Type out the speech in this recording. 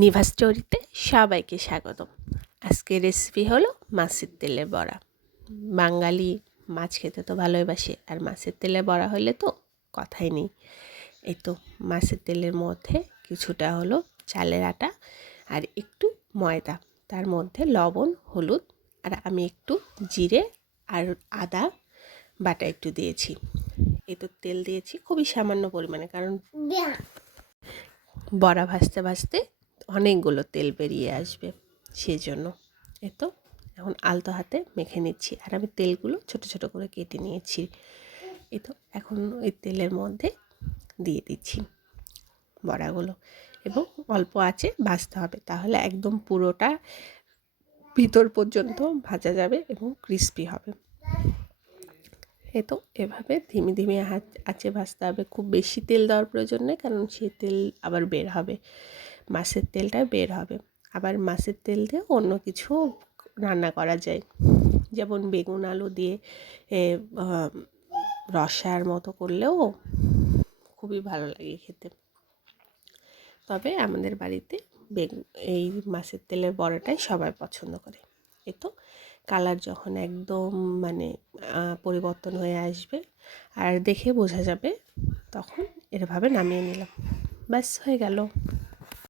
নিভা স্টোরিতে সবাইকে স্বাগতম। আজকের রেসিপি হলো মাছের তেলের বড়া। বাঙালি মাছ খেতে তো ভালোবাসে, আর মাছের তেলের বড়া হলে তো কথাই নেই। এই তো মাছের তেলের মধ্যে কিছুটা হলো চালের আটা আর একটু ময়দা, তার মধ্যে লবণ, হলুদ, আর আমি একটু জিরে আর আদা বাটা একটু দিয়েছি। এই তো তেল দিয়েছি খুবই সামান্য পরিমাণে, কারণ বড়া ভাজতে ভাজতে অনেকগুলো তেল বেরিয়ে আসবে, সেজন্য। এই তো এখন আলতো হাতে মেখে নিচ্ছি, আর আমি তেলগুলো ছোট ছোট করে কেটে নিয়েছি। এই তো এখন ওই তেলের মধ্যে দিয়ে দিচ্ছি বড়াগুলো, এবং অল্প আঁচে ভাজতে হবে, তাহলে একদম পুরোটা ভিতর পর্যন্ত ভাজা যাবে এবং ক্রিস্পি হবে। তো এভাবে ধিমে ধিমে আঁচে ভাজতে হবে। খুব বেশি তেল দেওয়ার প্রয়োজন নেই, কারণ সেই তেল আবার বের হবে, মাছের তেলটা বের হবে। আবার মাছের তেল দিয়ে অন্য কিছু রান্না করা যায়, যেমন বেগুন আলু দিয়ে রসার মতো করলেও খুবই ভালো লাগে খেতে। তবে আমাদের বাড়িতে এই মাছের তেলের বড়াটাই সবাই পছন্দ করে। এই তো কালার যখন একদম পরিবর্তন হয়ে আসবে আর দেখে বোঝা যাবে, তখন এভাবে নামিয়ে নিলাম, ব্যাস হয়ে গেল।